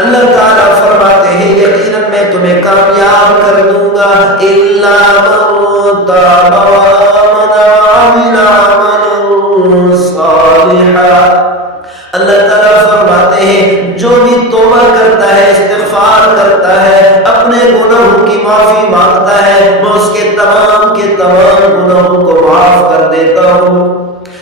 اللہ تعالیٰ فرماتے ہیں یقیناً میں تمہیں کامیاب کر دوں گا الا من تاب وآمن وعمل عملا صالحا۔ اللہ تعالیٰ فرماتے ہیں جو بھی توبہ کرتا ہے، استغفار کرتا ہے، اپنے گناہوں کی معافی مانگتا ہے، میں اس کے تمام گناہوں کو معاف کر دیتا ہوں۔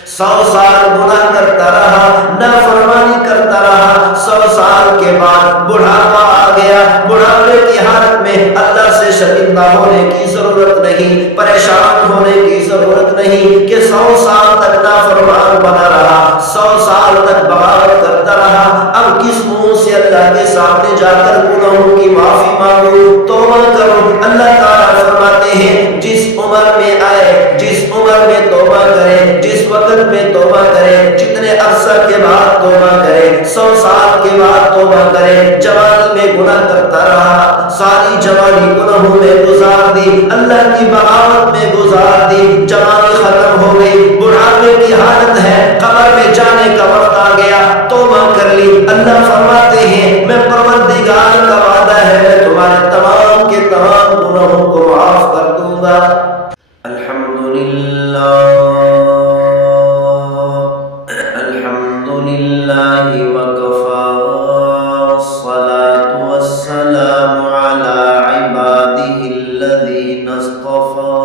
100 سال گناہ کرتا رہا، نافرمانی کرتا رہا، 100 سال کے بعد بڑھاپا آ گیا، بڑھاپے کی حالت میں اللہ سے شرمندہ ہونے کی ضرورت نہیں، پریشان ہونے کی ضرورت نہیں کہ 100 سال تک نافرمان بنا رہا، 100 سال تک بغاوت کرتا رہا، اب کس منہ سے اللہ کے سامنے جا کر گناہوں کی معافی مانگوں، توبہ کرو۔ اللہ تعالیٰ فرماتے ہیں جس عمر میں آئے، جس عمر میں توبہ کرے، جس وقت میں توبہ کرے، جتنے عرصہ کے بعد توبہ کرے، 100 سال کے بعد توبہ کرے، جوانی میں گناہ کرتا رہا، ساری جوانی گناہوں میں گزار دی، اللہ کی بغاوت میں گزار دی، جوانی ختم ہو گئی، بڑھاپے کی حالت ہے، قبر میں جانے کا وقت آ گیا، توبہ کر لی، اللہ فرماتے ہیں میں پروردگار کا وعدہ ہے میں تمہارے تمام کے تمام گناہوں کو معاف کر دوں گا۔ الحمدللہ وکفا والصلاة والسلام علی عبادہ الذین اصطفى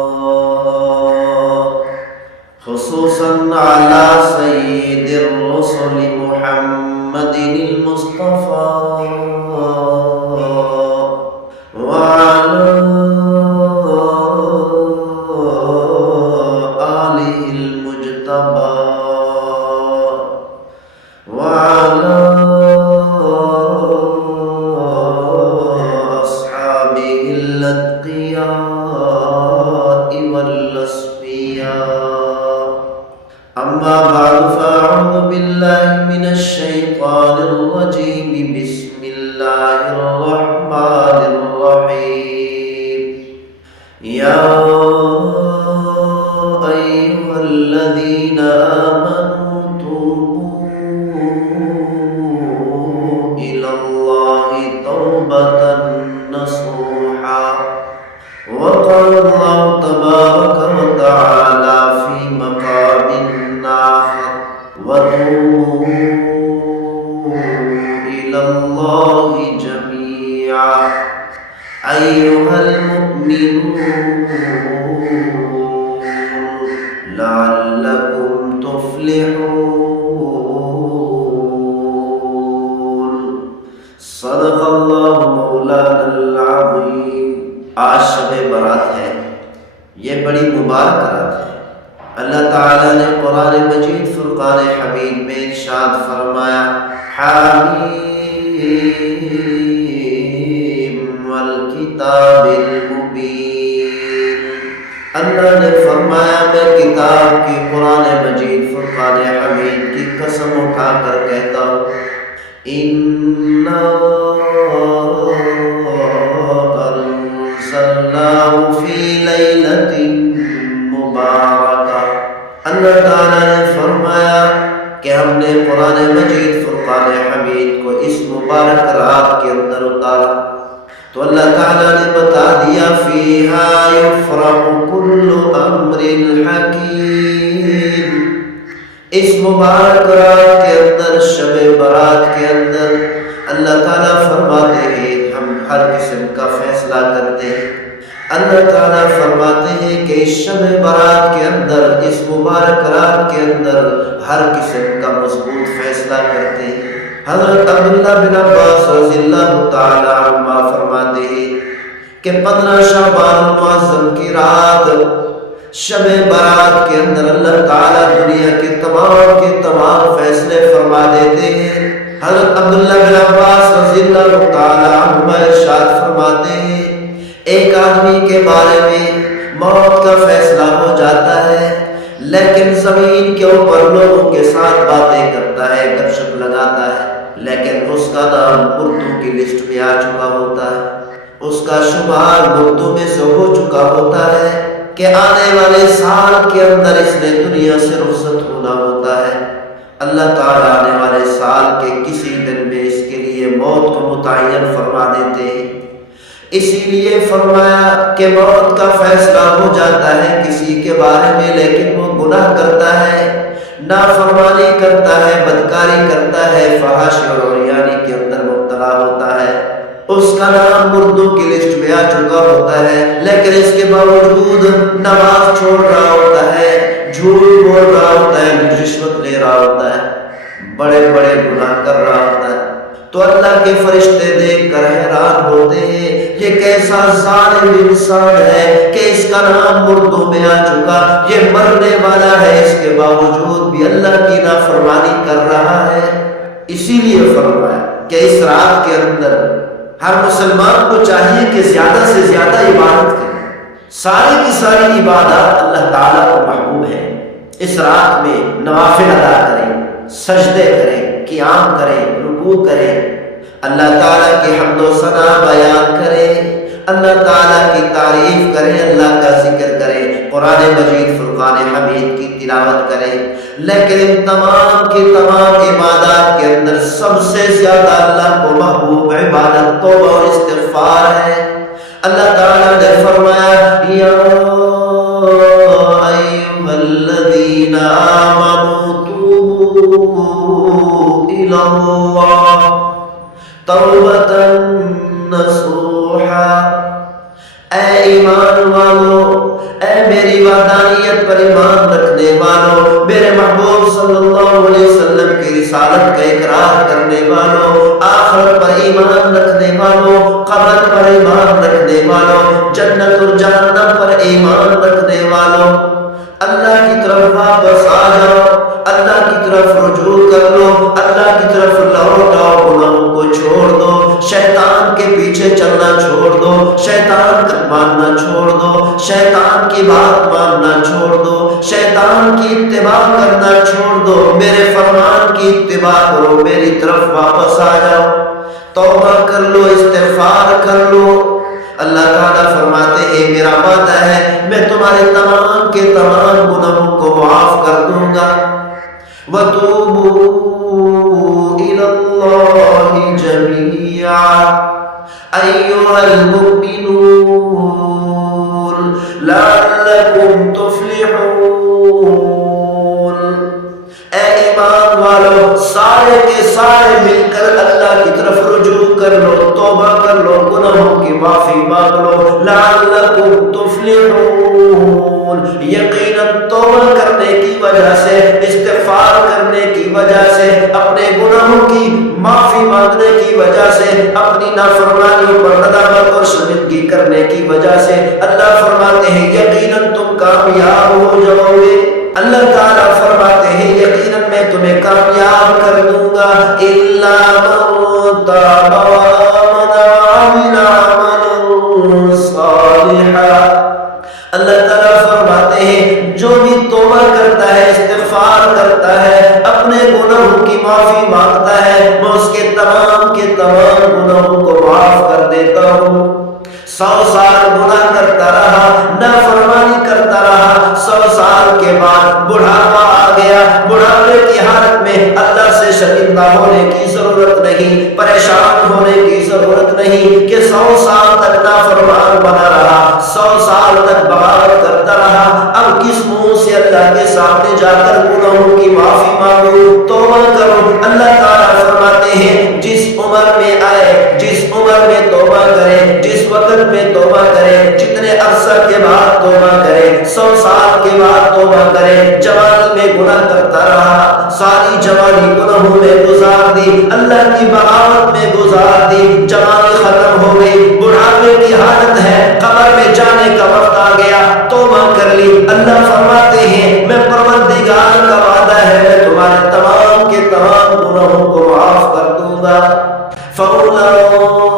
خصوصا علی سید الرسل محمد المصطفى وعلى آلہ المجتبى وعلى أصحابه الأتقياء والأصفياء أما بعد فأعوذ بالله من الشيطان الرجيم بسم الله الرحمن الرحيم يا أيها الذين آمنوا توبوا إلى الله توبة نصوحا وقال الله تبارك وتعالى في مقام آخر وتوبوا إلى الله جميعا أيها المؤمنون لعلكم تفلحون۔ صدق اللہ مولانا العظیم۔ آج شب برات ہے، یہ بڑی مبارک رات ہے۔ اللہ تعالیٰ نے قرآن مجید فرقان حمید میں ارشاد فرمایا حامیم والکتاب المبین۔ اللہ نے فرمایا میں کتاب کی قرآن مجید فرقان حمید کی قسم اٹھا کر کہتا ہوں اِنَّا أَنزَلْنَاهُ فِي لَيْلَةٍ مُبَارَكَةٍ۔ اللہ تعالیٰ نے فرمایا کہ ہم نے قرآن مجید فرقان حمید کو اس مبارک رات کے اندر اتارا، تو اللہ تعالیٰ نے بتا دیا فِيهَا يُفْرَقُ كُلُّ أَمْرٍ حَكِيمٍ۔ اس مبارک رات کے اندر، شب برات کے اندر اللہ تعالیٰ فرماتے ہیں ہم ہر قسم کا فیصلہ کرتے ہیں۔ اللہ تعالیٰ فرماتے ہیں کہ اس شب برات کے اندر، اس مبارک رات کے اندر ہر قسم کا مضبوط فیصلہ کرتے ہیں۔ حضرت عبداللہ بن عباس رضی اللہ تعالی عنہما فرماتے ہیں کہ 15 شعبان المعظم کی رات شب برات کے اندر اللہ تعالیٰ دنیا کے تمام فیصلے فرما دیتے ہیں۔ حضرت عبداللہ بن عباس رضی اللہ تعالی عنہما ارشاد فرماتے ہیں ایک آدمی کے بارے میں موت کا فیصلہ ہو جاتا ہے، لیکن زمین کے اوپر لوگوں کے ساتھ باتیں کرتا ہے، گپ شپ لگاتا ہے، لیکن اس کا نام مردوں کی لسٹ میں آ چکا ہوتا ہے، اس کا شمار مردوں میں سے ہو چکا ہوتا ہے کہ آنے والے سال کے اندر اس نے دنیا سے رخصت ہونا ہوتا ہے۔ اللہ تعالیٰ آنے والے سال کے کسی دن میں اس کے لیے موت کو متعین فرما دیتے ہیں۔ اسی لیے فرمایا کہ موت کا فیصلہ ہو جاتا ہے کسی کے بارے میں، لیکن وہ گناہ کرتا ہے، نافرمانی کرتا ہے، بدکاری کرتا ہے، فحاشی اور عریانی کے اندر مبتلا ہوتا ہے، اس کا نام مردوں کی لسٹ میں آ چکا ہوتا ہے، لیکن اس کے باوجود نماز چھوڑ رہا ہوتا ہے، جھوٹ بول رہا ہوتا ہے، رشوت لے رہا ہوتا ہے، بڑے بڑے گناہ کر رہا ہوتا ہے، تو اللہ کے فرشتے دیکھ کر حیران ہوتے ہیں یہ کیسا ظالم انسان ہے کہ اس کا نام مردوں میں آ چکا، یہ مرنے والا ہے، اس کے باوجود بھی اللہ کی نافرمانی کر رہا ہے۔ اسی لیے فرمایا کہ اس رات کے اندر ہر مسلمان کو چاہیے کہ زیادہ سے زیادہ عبادت کرے، ساری کی ساری عبادات اللہ تعالیٰ کو محبوب ہے، اس رات میں نوافل ادا کریں، سجدے کریں، قیام کریں، رکوع کریں، اللہ تعالیٰ کی حمد و ثنا بیان کریں، اللہ تعالیٰ کی تعریف کریں، اللہ کا ذکر کریں، قرآن مجید فرقان حمید کی تلاوت کریں، لیکن ان تمام کی تمام عبادات کے اندر سب سے زیادہ اللہ کو محبوب عبادت توبہ اور استغفار ہے۔ اللہ تعالیٰ نے فرمایا یا ایھا الذین آمنوا توبوا الی اللہ توبۃ نصوحا، اے ایمان والو، اے میری وحدانیت پر ایمان رکھنے والوں، میرے محبوب صلی اللہ علیہ وسلم کی رسالت کا اقرار کرنے والوں، آخرت پر ایمان رکھنے والوں، قبر پر ایمان رکھنے والوں، جنت اور جہنم پر ایمان رکھنے والوں، اللہ کی طرف واپس آ جاؤ، اللہ کی طرف رجوع کر لو، اللہ کی طرف لوٹ آؤ، گناہوں کو چھوڑ دو، شیطان کے پیچھے چلنا چھوڑ دو، شیطان کا ماننا چھوڑ دو، شیطان کی بات ماننا چھوڑ دو، شیطان کی اتباع کرنا چھوڑ دو، میرے فرمان کی اتباع کرو، میری طرف واپس آ جاؤ، توبہ کر لو، استغفار کر لو۔ اللہ تعالیٰ فرماتے ہیں میرا وعدہ ہے میں تمہارے تمام کے تمام گناہوں کو معاف کر دوں گا۔ وَتُوبُوا إِلَى اللَّهِ جَمِيعًا أَيُّهَا الْمُؤْمِنُونَ لَعَلَّكُمْ تُفْلِحُونَ، اے ایمان والو سارے کے سارے مل کر اللہ کی طرف رجوع کر لو، توبہ کر لو، گناہوں کی معافی مانگ لو، لعلکم تفلحون، یقیناً توبہ کرنے کی وجہ سے، استغفار کرنے کی وجہ سے، اپنے گناہوں کی معافی مانگنے کی وجہ سے، اپنی نافرمانیوں پر ندامت اور شرمندگی کرنے کی وجہ سے اللہ فرماتے ہیں یقیناً تم کامیاب ہو جاؤ گے۔ اللہ تعالیٰ فرماتے ہیں یقیناً میں تمہیں کامیاب کر دوں گا، الا من تاب وآمن وعمل عملا صالحا، اللہ تعالیٰ فرماتے ہیں جو بھی توبہ کرتا ہے، استغفار کرتا ہے، اپنے گناہوں کی معافی مانگتا ہے، میں اس کے تمام گناہوں کو معاف کر دیتا ہوں۔ 100 سال گناہ کرتا رہا، نافرمانی کرتا رہا، 100 سال کے بعد بڑھاپا آ گیا، بڑھاپے کی حالت میں اللہ سے شرمندہ ہونے کی ضرورت نہیں، پریشان ہونے کی ضرورت نہیں کہ 100 سال تک نافرمان بنا رہا، 100 سال تک بغاوت کرتا رہا، اب کس منہ سے اللہ کے سامنے جا کر گناہوں کی معافی مانگو، توبہ کرو۔ اللہ تعالیٰ فرماتے ہیں جس عمر میں آئے، جس عمر میں توبہ کرے، جس وقت میں توبہ کرے، جتنے عرصہ کے بعد توبہ کرے، 100 سال کے بعد توبہ کرے، جوانی میں گناہ کرتا رہا، ساری جوانی گناہوں میں گزار دی، اللہ کی بغاوت میں گزار دی، جوانی ختم ہو گئی، بڑھاپے کی حالت ہے، قبر میں جانے کا وقت آ گیا، توبہ کر لی، اللہ فرماتے ہیں میں پروردگار کا وعدہ ہے میں تمہارے تمام کے تمام گناہوں کو معاف کر دوں گا۔ فَأُولَٰئِكَ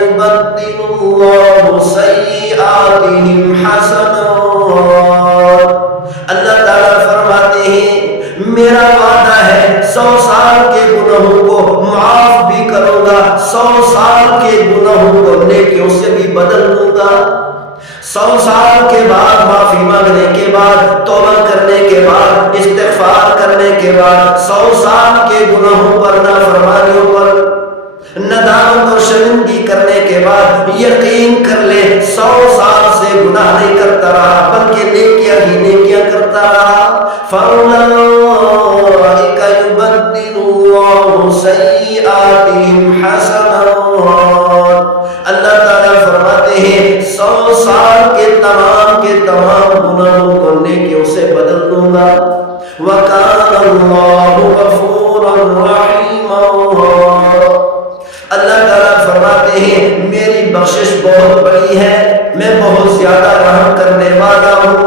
يُبَدِّلُ اللَّهُ سَيِّئَاتِهِمْ حَسَنَاتٍ، اللہ تعالیٰ فرماتے ہیں میرا وعدہ ہے 100 سال کے گناہوں کو معاف بھی کروں گا، 100 سال کے گناہوں کو نیکیوں سے بھی بدل دوں گا۔ 100 سال کے بعد معافی مانگنے کے بعد، توبہ کرنے کے بعد، استغفار کرنے کے بعد، 100 سال کے گناہوں پر، نافرمانیوں پر ندامت اور شرمندگی کرنے کے بعد یقین کر لے 100 سال سے گناہ نہیں کرتا رہا بلکہ نیکیاں ہی نیکیاں کرتا رہا. فَأُولَٰئِكَ يُبَدِّلُ اللَّهُ سَيِّئَاتِهِمْ حَسَنَاتٍ. اللہ تعالیٰ فرماتے ہیں 100 سال کے تمام گناہوں کو نیکیوں سے بدل دوں گا. وَكَانَ اللَّهُ غَفُورًا رَحِيمًا. اللہ تعالیٰ فرماتے ہیں میری بخشش بہت بڑی ہے، میں بہت زیادہ رحم کرنے والا ہوں.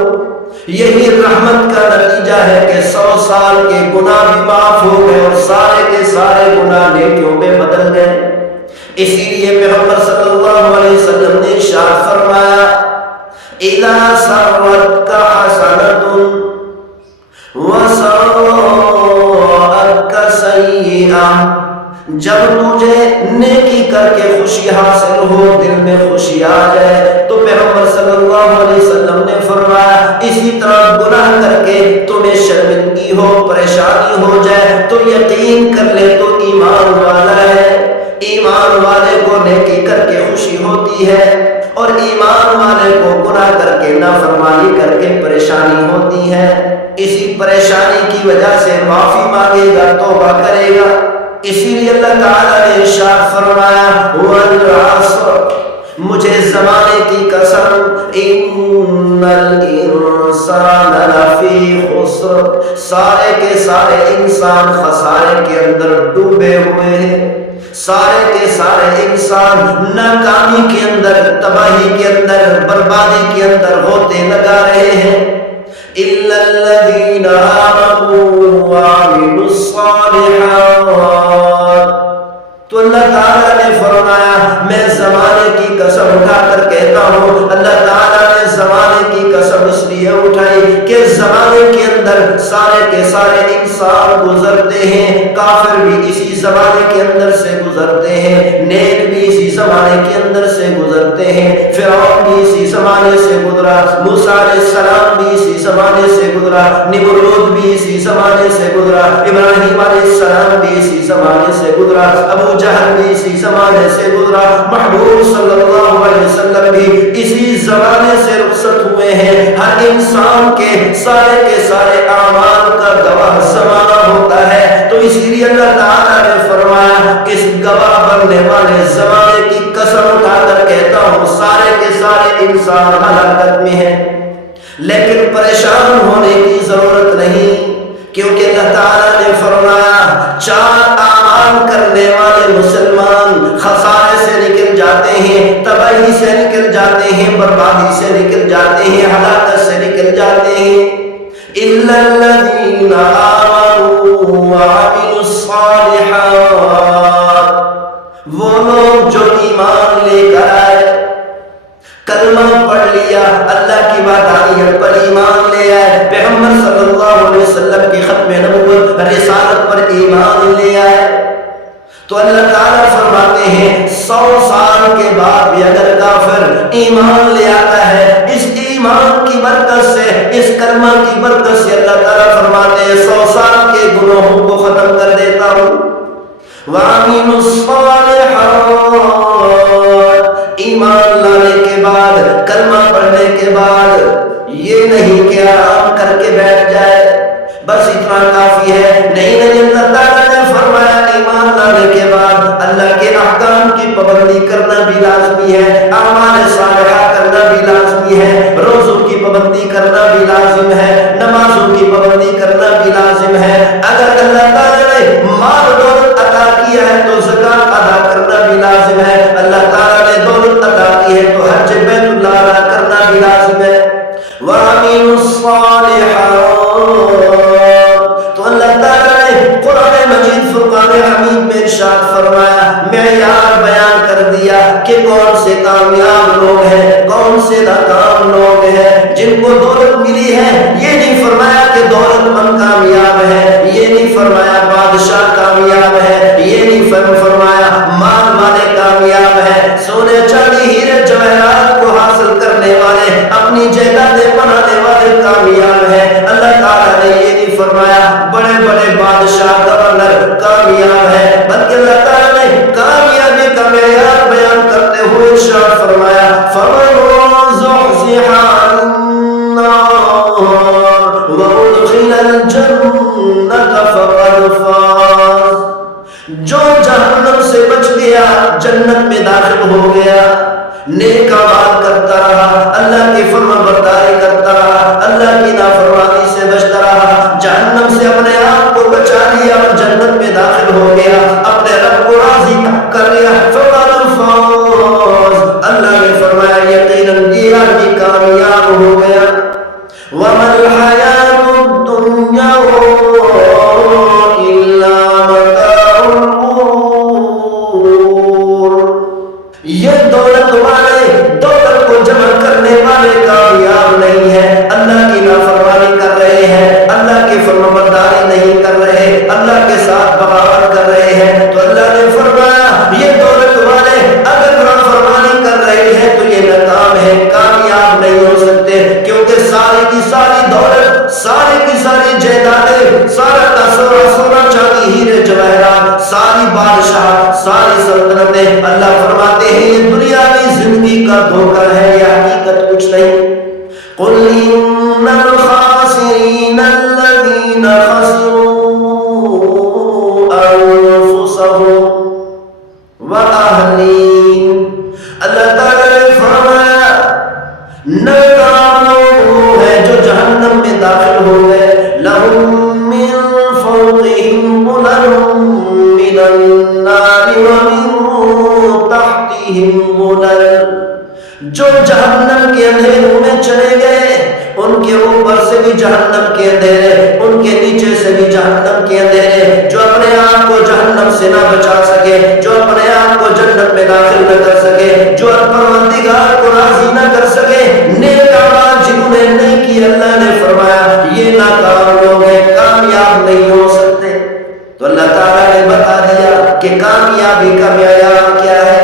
یہی رحمت کا نتیجہ ہے کہ 100 سال کے گناہ بھی معاف ہو گئے اور سارے کے سارے گناہ نیکیوں میں بدل گئے. اسی لیے پیغمبر صلی اللہ علیہ وسلم نے ارشاد فرمایا اِذَا سَرَّتْكَ حَسَنَةٌ وَسَاءَتْكَ سَيِّئَةٌ. جب تجھے نیکی کر کے خوشی حاصل ہو، دل میں خوشی آ جائے، تو پیغمبر صلی اللہ علیہ وسلم نے فرمایا اسی طرح گناہ کر کے تمہیں شرمندگی ہو، پریشانی ہو جائے تو یقین کر لے تو ایمان والا ہے. ایمان والے کو نیکی کر کے خوشی ہوتی ہے اور ایمان والے کو گناہ کر کے نافرمانی کر کے پریشانی ہوتی ہے. اسی پریشانی کی وجہ سے معافی مانگے گا، توبہ کرے گا. اسی لیے اللہ تعالیٰ نے ارشاد فرمایا والعصر، مجھے زمانے کی قسم، ان الانسان لفی خسر، سارے کے سارے انسان خسارے کے اندر ڈوبے ہوئے ہیں. سارے کے سارے انسان ناکامی کے اندر، تباہی کے اندر، بربادی کے اندر ہوتے لگا رہے ہیں. إِلَّا الَّذِينَ آمَنُوا وَعَمِلُوا الصَّالِحَاتِ. تو اللہ تعالیٰ نے فرمایا میں زمانے کی قسم اٹھا کر کہتا ہوں، اللہ تعالیٰ نے زمانے کی قسم اس لیے اٹھائی کہ زمانے کے اندر سارے کے سارے انسان گزرتے ہیں. کافر بھی اسی زمانے کے اندر سے گزرتے ہیں، نیک بھی اسی زمانے کے اندر سے گزرتے ہیں. فرعون بھی اسی زمانے سے گزرا، موسیٰ علیہ السلام بھی اسی زمانے سے گزرا، نمرود بھی اسی زمانے سے گزرا، ابراہیم علیہ السلام بھی اسی زمانے سے گزرا، ابو جہل بھی اسی زمانے سے گزرا، محبوب صلی اللہ علیہ وسلم بھی اسی زمانے سے رخصت ہوئے ہیں. ہر انسان کے سارے اعمال کا گواہ زمانہ ہوتا ہے. تو اسی لیے اللہ تعالیٰ نے فرمایا اس گواہ بننے والے زمانے کی قسم اٹھا کر کہتا ہوں سارے کے سارے انسان ہلاکت میں ہیں. لیکن پریشان ہونے کی ضرورت نہیں، کیونکہ اللہ تعالیٰ نے فرمایا 4 اعمال کرنے والے مسلمان خسارے سے نکل جاتے ہیں، تباہی سے نکل جاتے ہیں، بربادی سے نکل جاتے ہیں، ہلاکت سے نکل جاتے ہیں. إِلَّا الَّذِينَ آمَنُوا وَعَمِلُوا الصَّالِحَاتِ. وہ لوگ جو ایمان لے کر آئے، کلمہ پڑھ لیا، اللہ کی وحدانیت پر ایمان لے آئے، پیغمبر صلی اللہ علیہ وسلم کی ختم نبوت رسالت پر ایمان لے آئے، تو اللہ تعالیٰ فرماتے ہیں 100 سال کے بعد بھی اگر کافر ایمان لے آتا ہے، اس ایمان کی برکت سے، اس کلمہ کی برکت سے اللہ تعالیٰ فرماتے ہیں 100 سال کے گناہوں کو ختم کر دیتا ہوں. وَعَمِلُوا الصَّالِحَاتِ. ایمان لانے کے بعد، کلمہ پڑھنے کے بعد یہ نہیں کہ آرام کر کے بیٹھ جائے بس اتنا کافی ہے. نہیں، اللہ تعالیٰ نے فرمایا ایمان لانے کے بعد اللہ کے احکام کی پابندی کرنا بھی لازمی ہے، اعمال صالحہ کرنا بھی لازمی ہے، روزوں کی پابندی کرنا بھی لازم ہے، نمازوں کی پابندی کرنا بھی لازم ہے. اگر اللہ تعالیٰ نے مال دولت عطا کیا ہے تو زکات ادا کرنا بھی لازم ہے. اللہ تعالیٰ نے دولت عطا کی ہے تو حج بیت اللہ ادا کرنا بھی لازم ہے. وَعَمِلُوا الصَّالِحَاتِ. تو اللہ تعالیٰ نے قرآن مجید فرقان حمید میں ارشاد فرمایا، معیار بیان کر دیا کہ کون سے کامیاب لوگ ہیں، کون سے ناکام لوگ ہیں. جن کو دولت ملی ہے یہ نہیں فرمایا کہ دولت مند کامیاب ہے، یہ نہیں فرمایا بادشاہ کامیاب ہے، یہ نہیں فرمایا مال والے کامیاب ہے، سونے چاندی ہیرے جواہرات کو حاصل کرنے والے، اپنی جائیدادیں بنانے والے کامیاب ہیں. اللہ تعالیٰ نے یہ نہیں فرمایا بڑے بڑے بادشاہ گورنر کامیاب ہے، بلکہ اللہ تعالیٰ نے کامیاب جنت میں داخل ہو گیا، نیک اعمال کرتا رہا، اللہ کی فرما برداری کرتا رہا، اللہ کی نافرمانی سے بچتا رہا، جہنم سے اپنے آپ کو بچا لیا اور جنت میں داخل ہو گیا، اپنے رب کو راضی کر لیا، فقد فاز، اللہ نے فرمایا یقیناً یہ آدمی کامیاب ہو گیا۔ وَمَا الْحَيَاةُ الدُّنْيَا إِلَّا مَتَاعُ الْغُرُورِ، یہ دولت والے، دولت کو جمع کرنے والے کامیاب نہیں ہے، اللہ کی نافرمانی کر رہے ہیں، اللہ کی فرمانبرداری نہیں کر رہے، اللہ کے ساتھ بغاوت کر رہے ہیں، تو اللہ نے فرمایا یہ دولت والے اگر نافرمانی کر رہے ہیں تو یہ ناکام ہے، کامیاب نہیں ہو سکتے، کیونکہ ساری کی ساری دولت، ساری کی ساری جائیدادیں، سارا کا سارا سونا چاندی ہیرے جواہرات، ساری بادشاہ، ساری سلطنتیں، اللہ فرماتے ہیں یہ دنیاوی زندگی کا دھوکہ ہے، یہ حقیقت کچھ نہیں۔ قُلْ إِنَّ الْخَاسِرِينَ الَّذِينَ خَسِرُوا أَنفُسَهُمْ وَأَهْلِيهِمْ، اللہ تعالیٰ نے فرمایا ناکام لوگ ہیں جو جہنم میں داخل ہو گئے، لَهُم مِّن فَوْقِهِمْ ظُلَلٌ مِّنَ النَّارِ وَمِن تَحْتِهِمْ ظُلَلٌ، جو جہنم کے اندھیروں میں چلے گئے ان کے اوپر سے بھی جہنم کے اندھیرے، ان کے نیچے سے بھی جہنم کے اندھیرے، جو اپنے آپ کو جہنم سے نہ بچا سکے، جو اپنے آپ کو جنت میں داخل نہ کر سکے، جو پروردگار کو راضی نہ کر سکے، نیک اعمال جنہوں نے نہیں کی، اللہ نے فرمایا یہ ناکام لوگ ہیں، کامیاب نہیں ہو سکتے۔ تو اللہ تعالیٰ نے بتا دیا کہ کامیابی کا معیار کیا ہے،